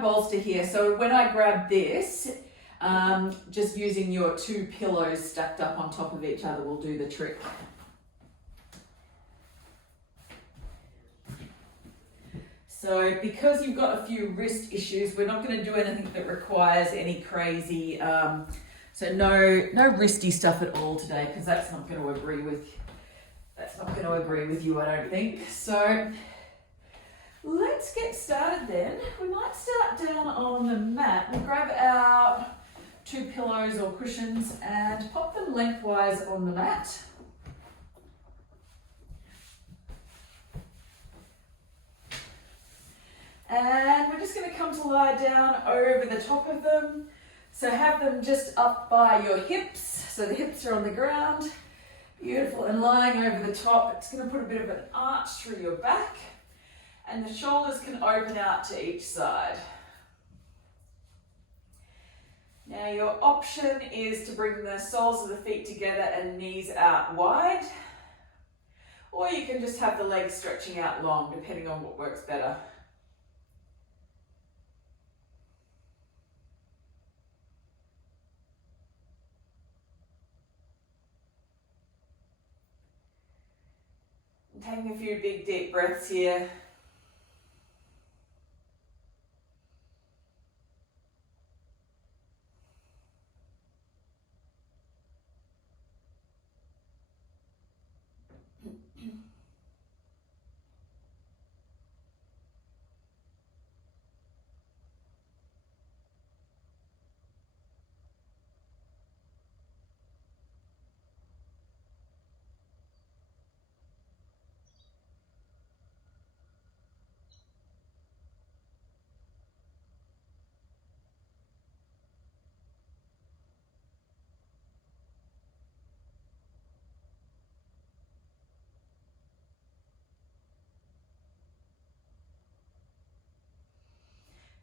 bolster here. So when I grab this, just using your two pillows stacked up on top of each other will do the trick. So because you've got a few wrist issues, we're not going to do anything that requires any crazy, so no wristy stuff at all today, because that's not going to agree with you, I don't think. So let's get started then. We might start down on the mat. We'll grab our two pillows or cushions and pop them lengthwise on the mat. And we're just going to come to lie down over the top of them. So have them just up by your hips. So the hips are on the ground. Beautiful. And lying over the top, it's going to put a bit of an arch through your back. And the shoulders can open out to each side. Now your option is to bring the soles of the feet together and knees out wide. Or you can just have the legs stretching out long, depending on what works better. Taking a few big deep breaths here.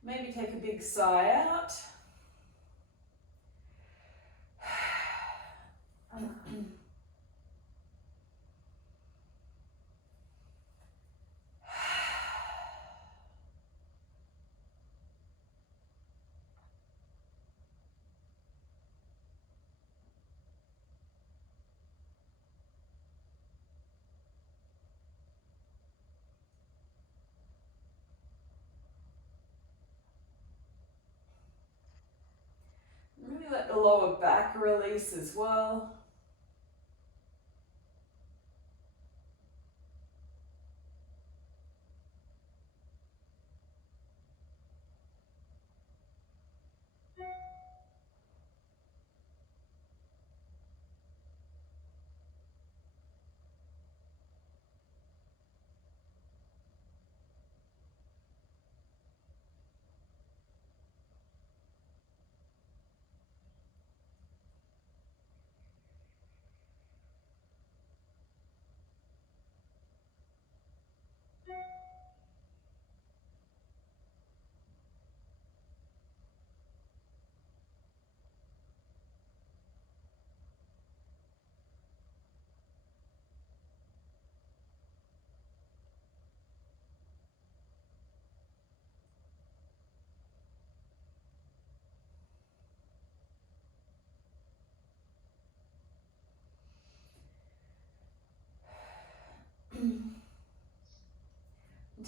Maybe take a big sigh out. Really let the lower back release as well.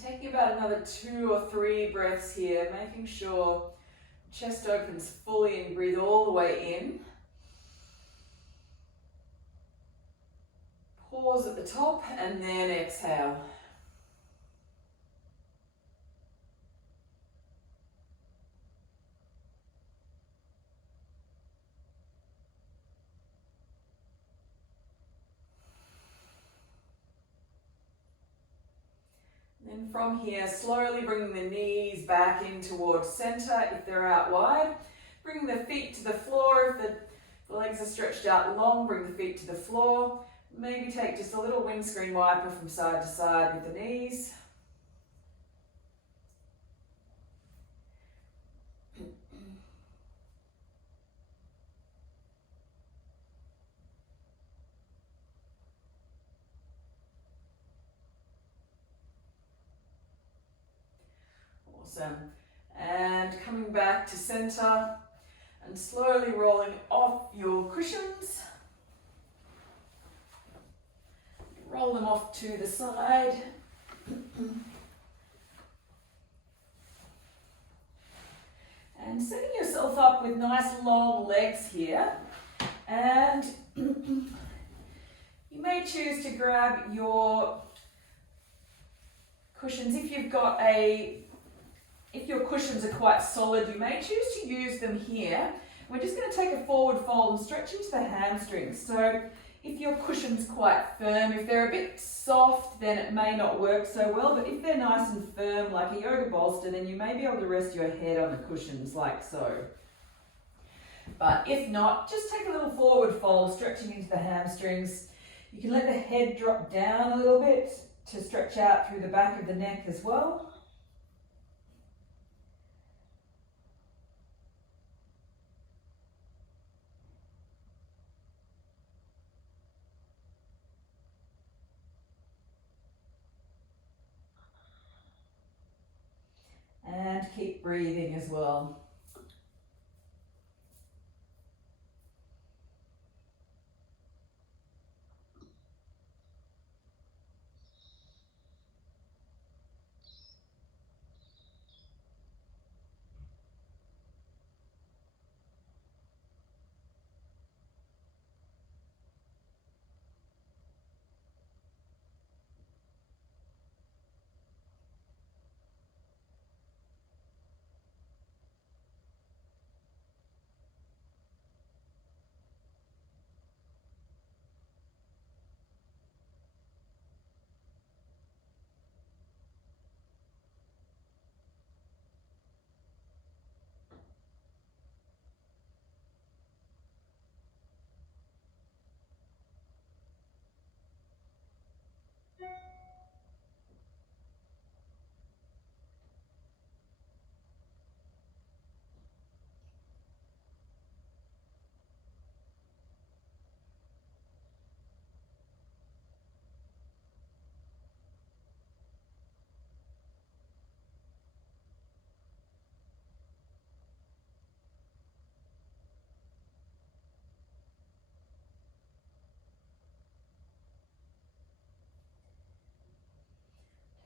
Taking about another 2 or 3 breaths here, making sure chest opens fully and breathe all the way in. Pause at the top and then exhale. And from here, slowly bringing the knees back in towards center if they're out wide. Bringing the feet to the floor. If the legs are stretched out long, bring the feet to the floor. Maybe take just a little windscreen wiper from side to side with the knees. Awesome. And coming back to center and slowly rolling off your cushions. Roll them off to the side. And setting yourself up with nice long legs here. And you may choose to grab your cushions. If your cushions are quite solid, you may choose to use them here. We're just going to take a forward fold and stretch into the hamstrings. So if your cushion's quite firm, if they're a bit soft, then it may not work so well. But if they're nice and firm, like a yoga bolster, then you may be able to rest your head on the cushions like so. But if not, just take a little forward fold, stretching into the hamstrings. You can let the head drop down a little bit to stretch out through the back of the neck as well. And keep breathing as well.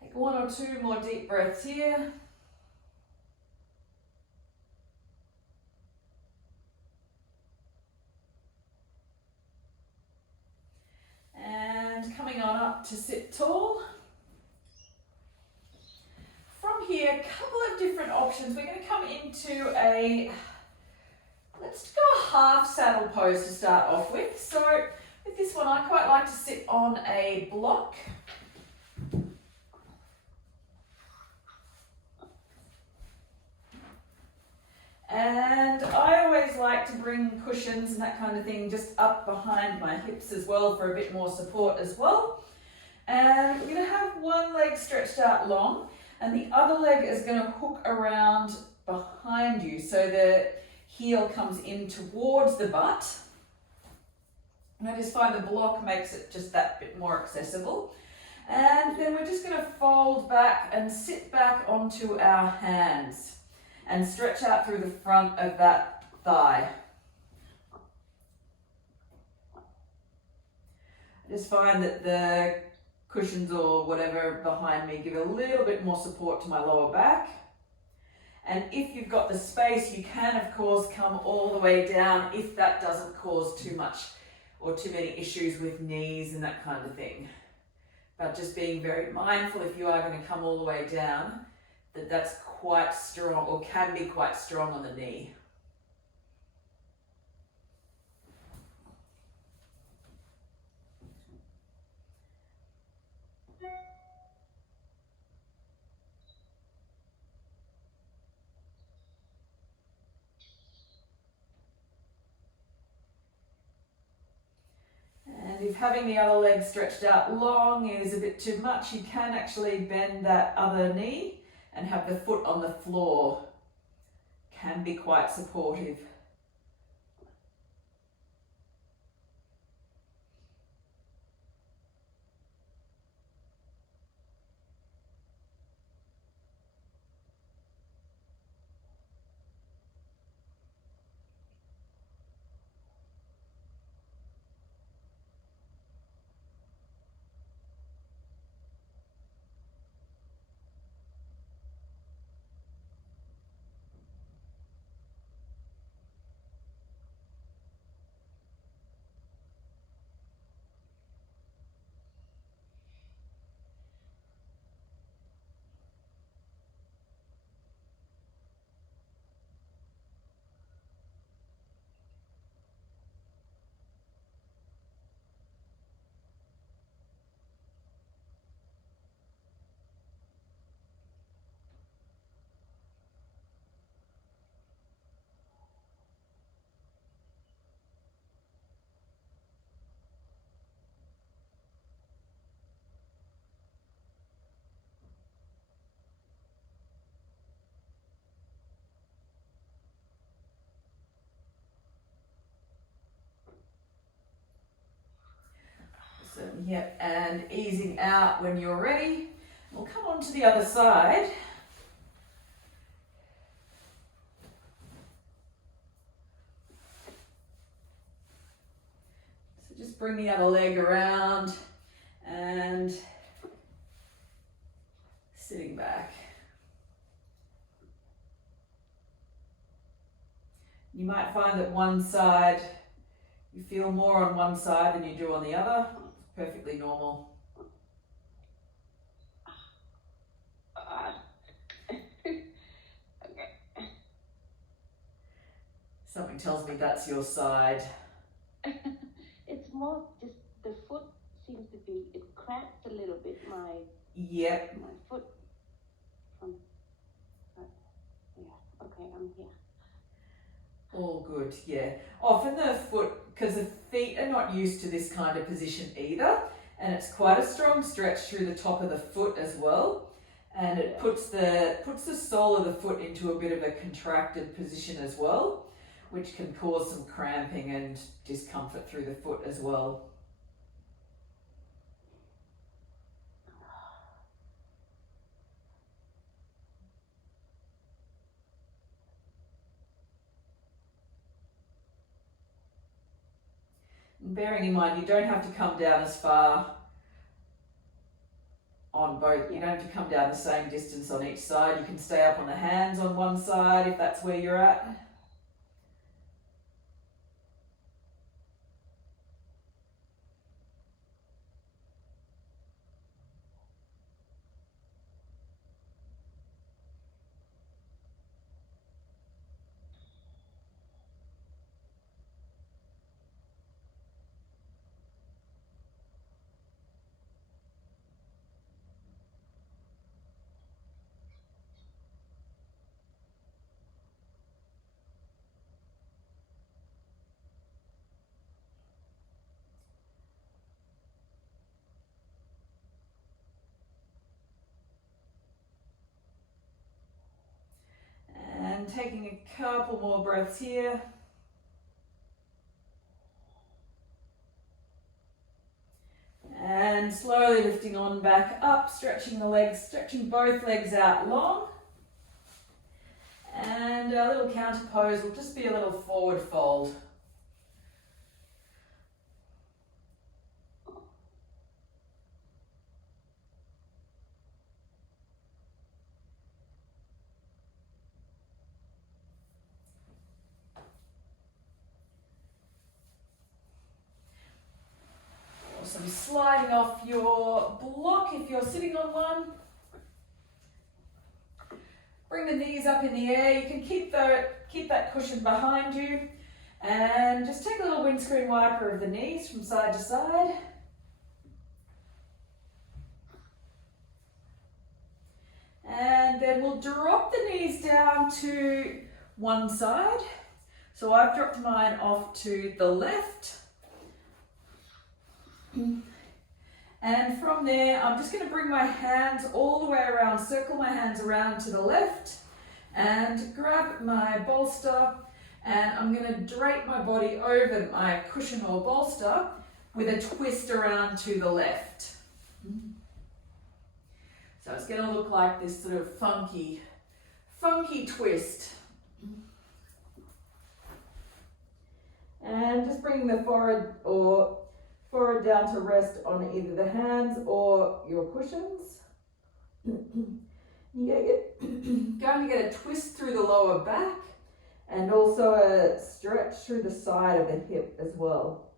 Take one or two more deep breaths here. And coming on up to sit tall. From here, a couple of different options. We're going to come into let's go a half saddle pose to start off with. So with this one, I quite like to sit on a block. And I always like to bring cushions and that kind of thing just up behind my hips as well for a bit more support as well. And we're going to have one leg stretched out long and the other leg is going to hook around behind you so the heel comes in towards the butt. And I just find the block makes it just that bit more accessible. And then we're just going to fold back and sit back onto our hands and stretch out through the front of that thigh. I just find that the cushions or whatever behind me give a little bit more support to my lower back. And if you've got the space, you can of course come all the way down if that doesn't cause too much or too many issues with knees and that kind of thing. But just being very mindful if you are going to come all the way down, that's quite strong or can be quite strong on the knee. And if having the other leg stretched out long is a bit too much, you can actually bend that other knee and have the foot on the floor. Can be quite supportive. Yep, and easing out when you're ready. We'll come on to the other side. So just bring the other leg around and sitting back. You might find that one side, you feel more on one side than you do on the other. It's perfectly normal. Okay. Something tells me that's your side. It's more just the foot seems to be, it cramps a little bit, Yep. my foot from, yeah, okay, I'm here. All good, yeah. Often the foot, because the feet are not used to this kind of position either, and it's quite a strong stretch through the top of the foot as well, and it puts the sole of the foot into a bit of a contracted position as well, which can cause some cramping and discomfort through the foot as well. And bearing in mind, you don't have to come down as far on both. You don't have to come down the same distance on each side. You can stay up on the hands on one side if that's where you're at. And taking a couple more breaths here. And slowly lifting on back up, stretching the legs, stretching both legs out long. And our little counter pose will just be a little forward fold. Awesome. Sliding off your block if you're sitting on one. Bring the knees up in the air. You can keep that cushion behind you. And just take a little windscreen wiper of the knees from side to side. And then we'll drop the knees down to one side. So I've dropped mine off to the left. And from there, I'm just going to bring my hands all the way around, circle my hands around to the left and grab my bolster, and I'm going to drape my body over my cushion or bolster with a twist around to the left. So it's going to look like this sort of funky twist. And just bringing the forehead down to rest on either the hands or your cushions. You're going to get a twist through the lower back and also a stretch through the side of the hip as well.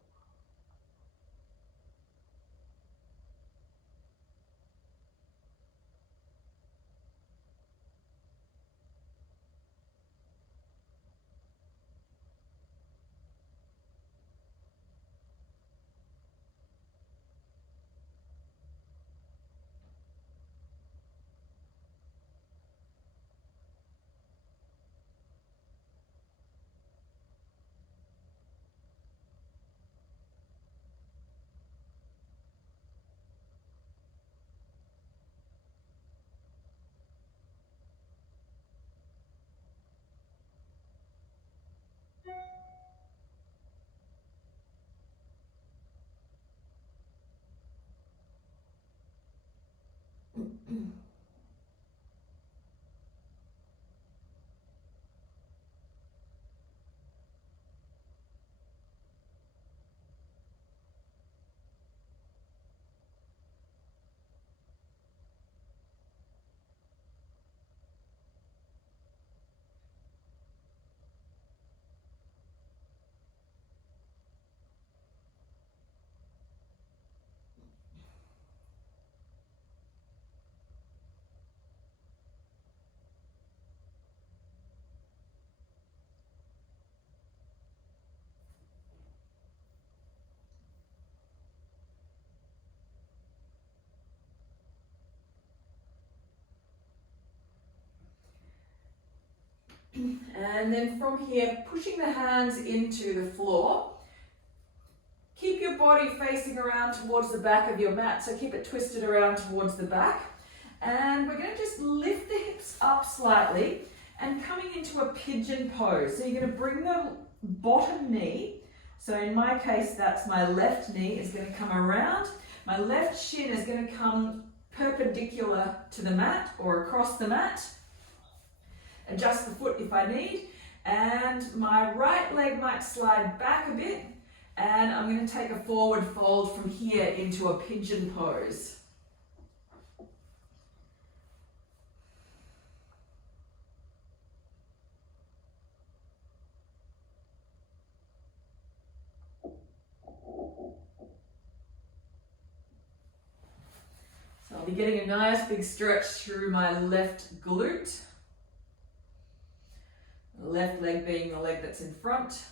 And then from here, pushing the hands into the floor. Keep your body facing around towards the back of your mat, so keep it twisted around towards the back. And we're going to just lift the hips up slightly and coming into a pigeon pose. So you're going to bring the bottom knee, so in my case that's my left knee, is going to come around. My left shin is going to come perpendicular to the mat or across the mat. Adjust the foot if I need. And my right leg might slide back a bit. And I'm going to take a forward fold from here into a pigeon pose. So I'll be getting a nice big stretch through my left glute. The left leg being the leg that's in front.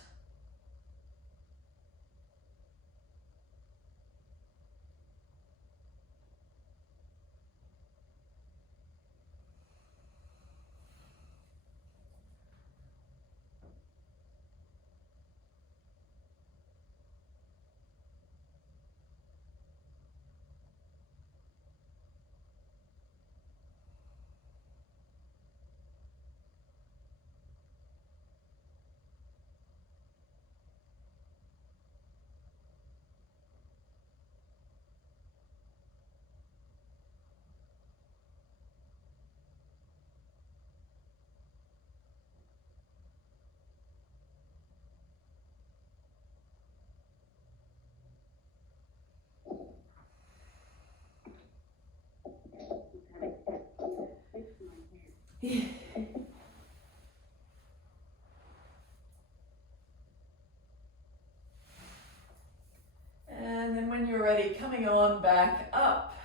And then when you're ready, coming on back up.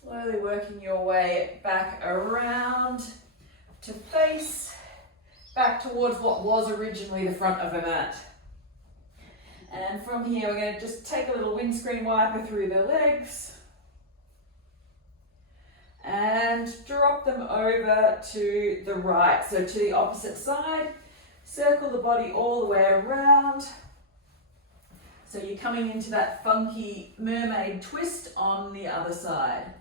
Slowly working your way back around to face, back towards what was originally the front of the mat. And from here, we're going to just take a little windscreen wiper through the legs and drop them over to the right, so to the opposite side. Circle the body all the way around. So you're coming into that funky mermaid twist on the other side.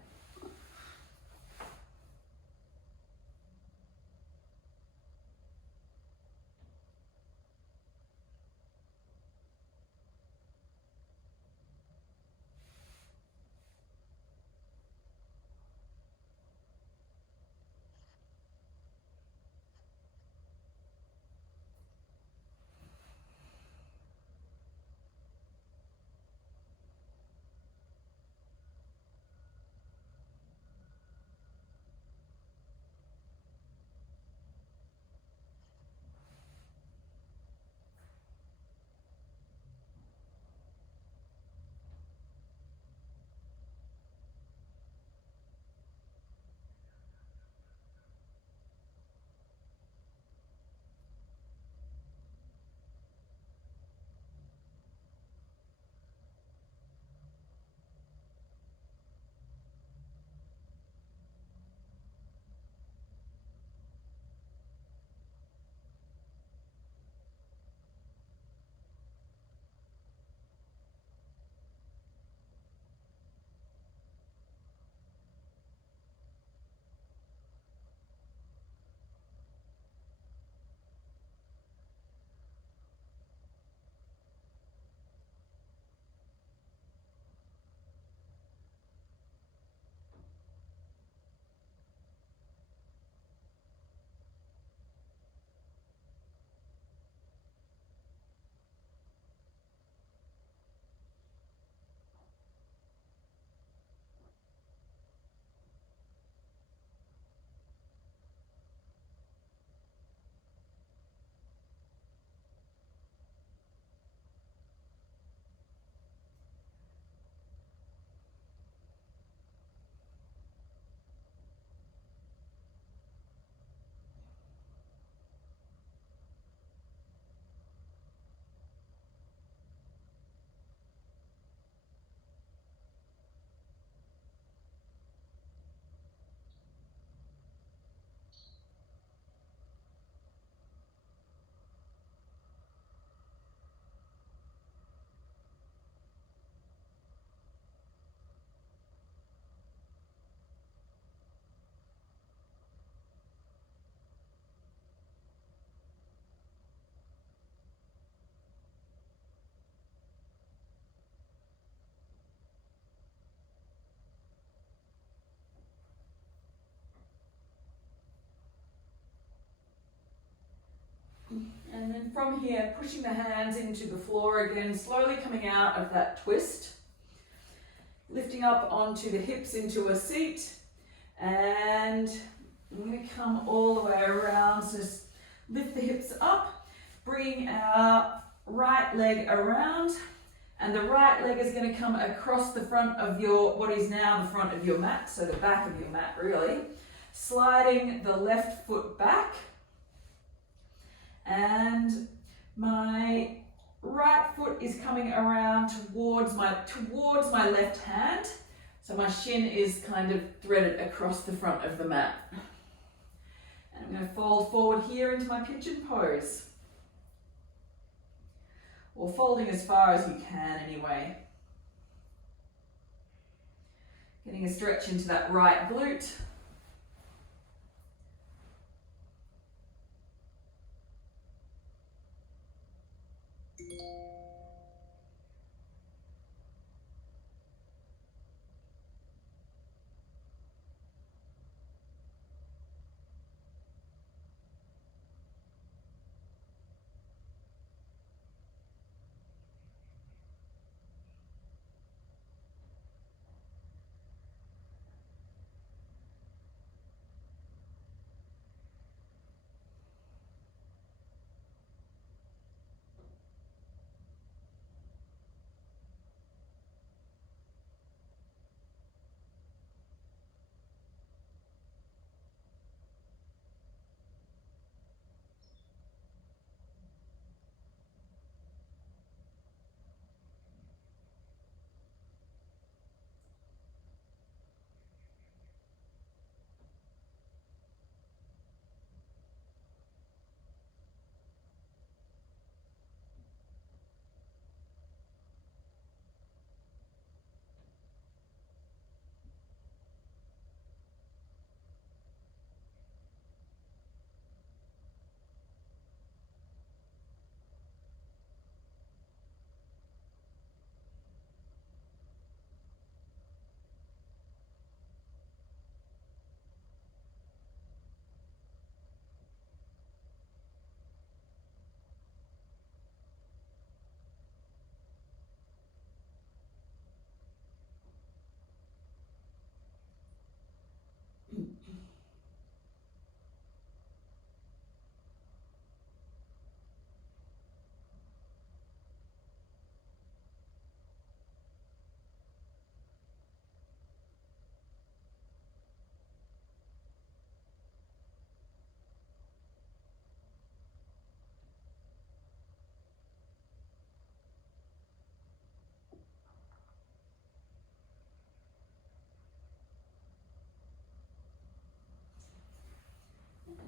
And then from here, pushing the hands into the floor again, slowly coming out of that twist. Lifting up onto the hips into a seat. And I'm going to come all the way around. So just lift the hips up, bring our right leg around. And the right leg is going to come across the front of what is now the front of your mat, so the back of your mat really. Sliding the left foot back. And my right foot is coming around towards my left hand. So my shin is kind of threaded across the front of the mat. And I'm going to fold forward here into my pigeon pose. Or folding as far as you can anyway. Getting a stretch into that right glute.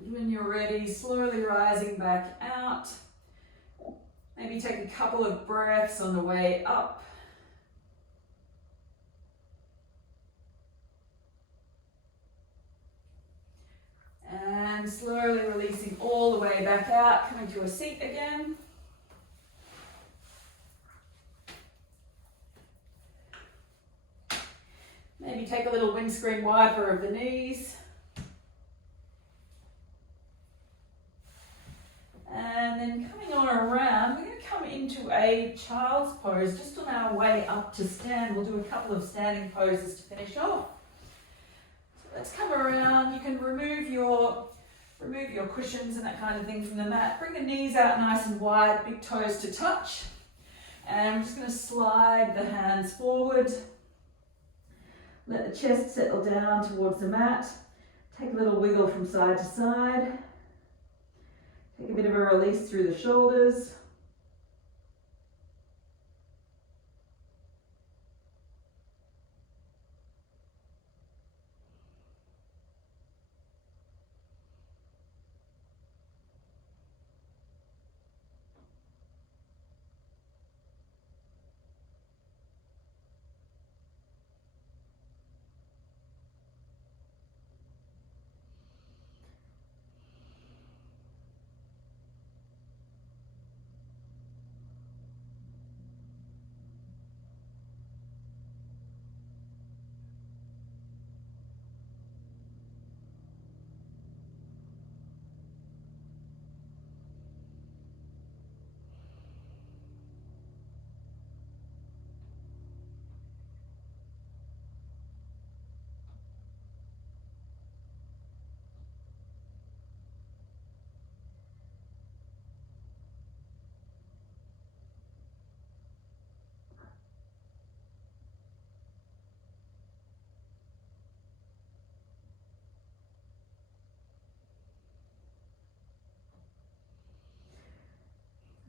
When you're ready, slowly rising back out. Maybe take a couple of breaths on the way up. And slowly releasing all the way back out, coming to a seat again. Maybe take a little windscreen wiper of the knees. And then coming on around, we're going to come into a child's pose just on our way up to stand. We'll do a couple of standing poses to finish off. So let's come around. You can remove your cushions and that kind of thing from the mat. Bring the knees out nice and wide, big toes to touch. And I'm just going to slide the hands forward. Let the chest settle down towards the mat. Take a little wiggle from side to side. Take a bit of a release through the shoulders.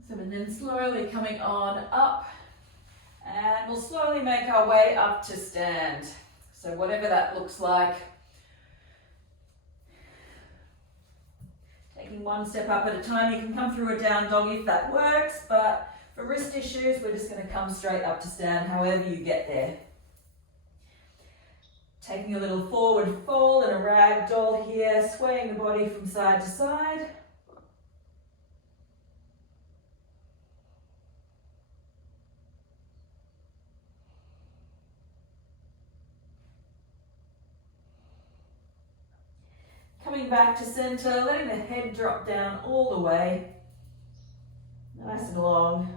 So, and then slowly coming on up, and we'll slowly make our way up to stand. So whatever that looks like. Taking one step up at a time. You can come through a down dog if that works, but for wrist issues, we're just going to come straight up to stand, however you get there. Taking a little forward fold and a rag doll here, swaying the body from side to side. Coming back to center, letting the head drop down all the way. Nice and long.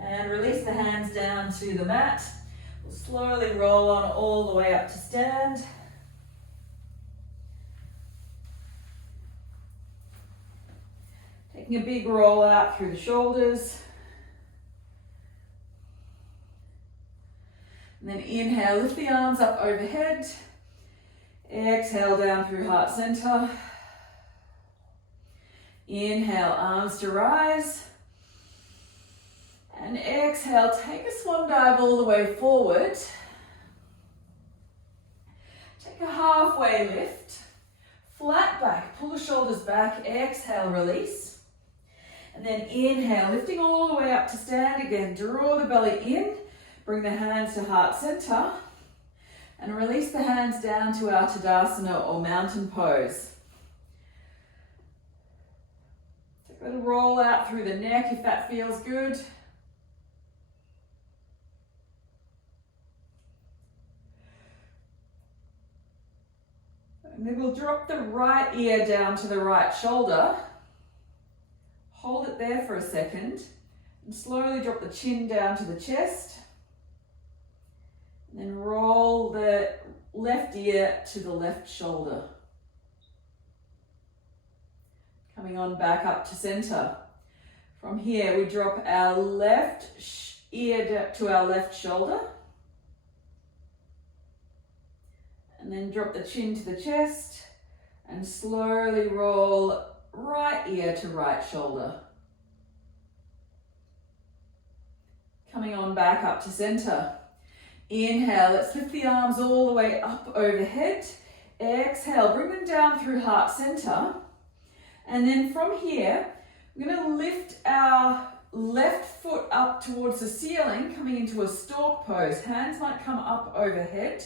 And release the hands down to the mat. We'll slowly roll on all the way up to stand. Taking a big roll out through the shoulders. And then inhale, lift the arms up overhead. Exhale down through heart center. Inhale, arms to rise. And exhale, take a swan dive all the way forward. Take a halfway lift. Flat back, pull the shoulders back. Exhale, release. And then inhale, lifting all the way up to stand again. Draw the belly in. Bring the hands to heart center. And release the hands down to our Tadasana or mountain pose. Take a little roll out through the neck if that feels good. And then we'll drop the right ear down to the right shoulder. Hold it there for a second. And slowly drop the chin down to the chest. And then roll the left ear to the left shoulder. Coming on back up to center. From here, we drop our left ear to our left shoulder. And then drop the chin to the chest and slowly roll right ear to right shoulder. Coming on back up to center. Inhale, let's lift the arms all the way up overhead. Exhale, bring them down through heart center. And then from here, we're going to lift our left foot up towards the ceiling, coming into a stork pose. Hands might come up overhead.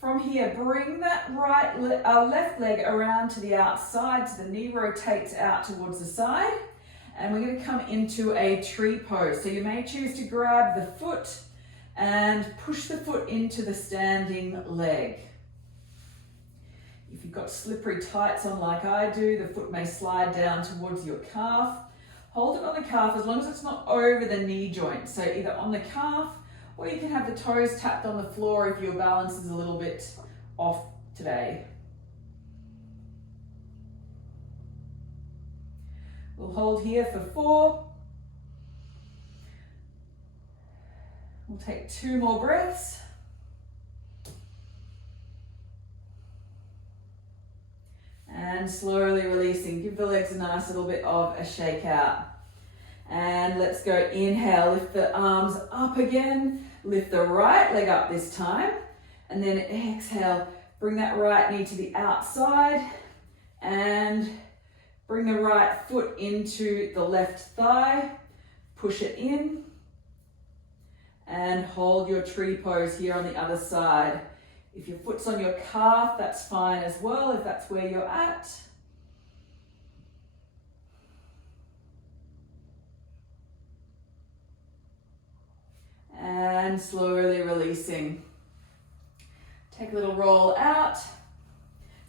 From here, bring that left leg around to the outside so the knee rotates out towards the side. And we're going to come into a tree pose. So you may choose to grab the foot and push the foot into the standing leg. If you've got slippery tights on like I do, the foot may slide down towards your calf. Hold it on the calf as long as it's not over the knee joint. So either on the calf, or you can have the toes tapped on the floor if your balance is a little bit off today. We'll hold here for 4. We'll take 2 more breaths. And slowly releasing. Give the legs a nice little bit of a shake out. And let's go. Inhale, lift the arms up again. Lift the right leg up this time. And then exhale, bring that right knee to the outside. And bring the right foot into the left thigh. Push it in. And hold your tree pose here on the other side. If your foot's on your calf, that's fine as well, if that's where you're at. And slowly releasing. Take a little roll out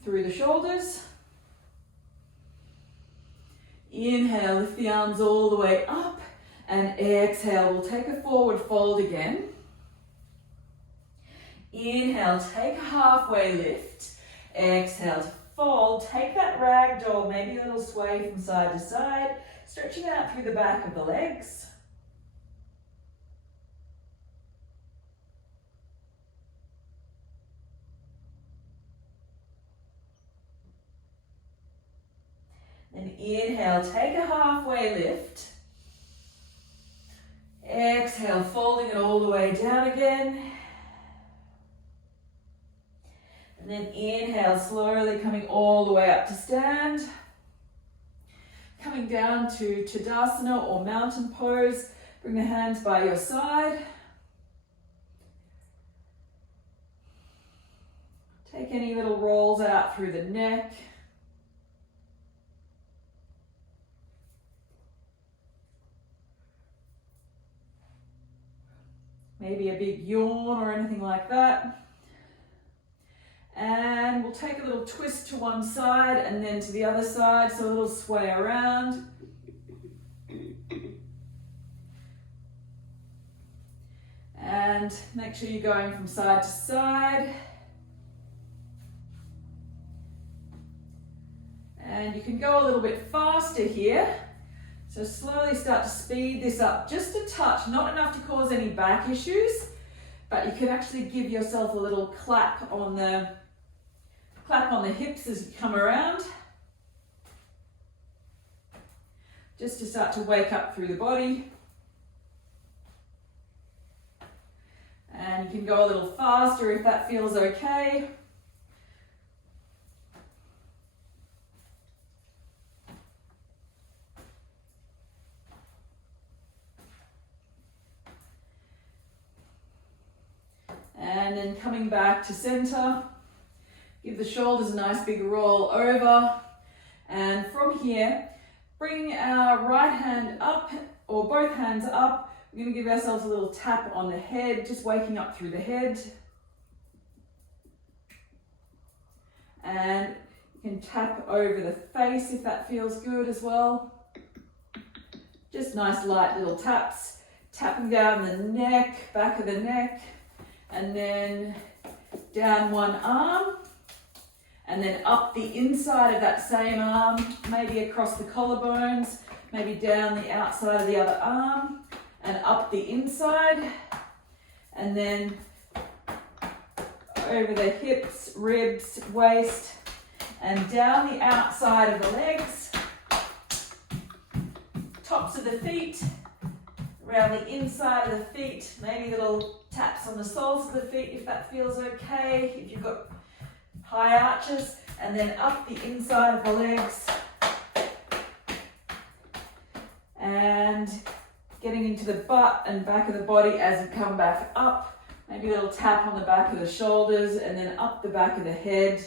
through the shoulders. Inhale, lift the arms all the way up. And exhale, we'll take a forward fold again. Inhale, take a halfway lift. Exhale to fold. Take that ragdoll, maybe a little sway from side to side, stretching out through the back of the legs. And inhale, take a halfway lift. Exhale, folding it all the way down again. And then inhale, slowly coming all the way up to stand. Coming down to Tadasana or mountain pose. Bring the hands by your side. Take any little rolls out through the neck. Maybe a big yawn or anything like that. And we'll take a little twist to one side and then to the other side, so a little sway around. And make sure you're going from side to side. And you can go a little bit faster here. So slowly start to speed this up just a touch, not enough to cause any back issues, but you can actually give yourself a little clap on the hips as you come around. Just to start to wake up through the body. And you can go a little faster if that feels okay. And then coming back to center, give the shoulders a nice big roll over. And from here, bring our right hand up or both hands up. We're going to give ourselves a little tap on the head, just waking up through the head. And you can tap over the face if that feels good as well. Just nice light little taps. Tapping down the neck, back of the neck. And then down one arm, and then up the inside of that same arm, maybe across the collarbones, maybe down the outside of the other arm, and up the inside, and then over the hips, ribs, waist, and down the outside of the legs, tops of the feet, around the inside of the feet, maybe little taps on the soles of the feet if that feels okay, if you've got high arches, and then up the inside of the legs. And getting into the butt and back of the body as you come back up. Maybe a little tap on the back of the shoulders and then up the back of the head.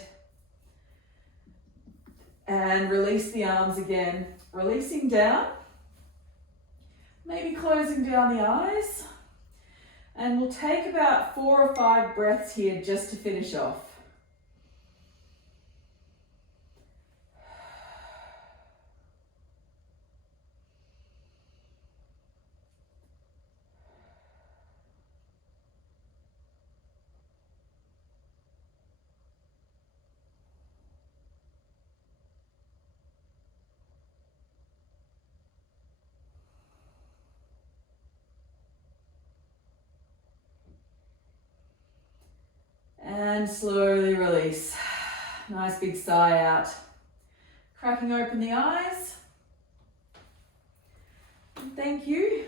And release the arms again. Releasing down. Maybe closing down the eyes. And we'll take about 4 or 5 breaths here just to finish off. And slowly release. Nice big sigh out. Cracking open the eyes. And thank you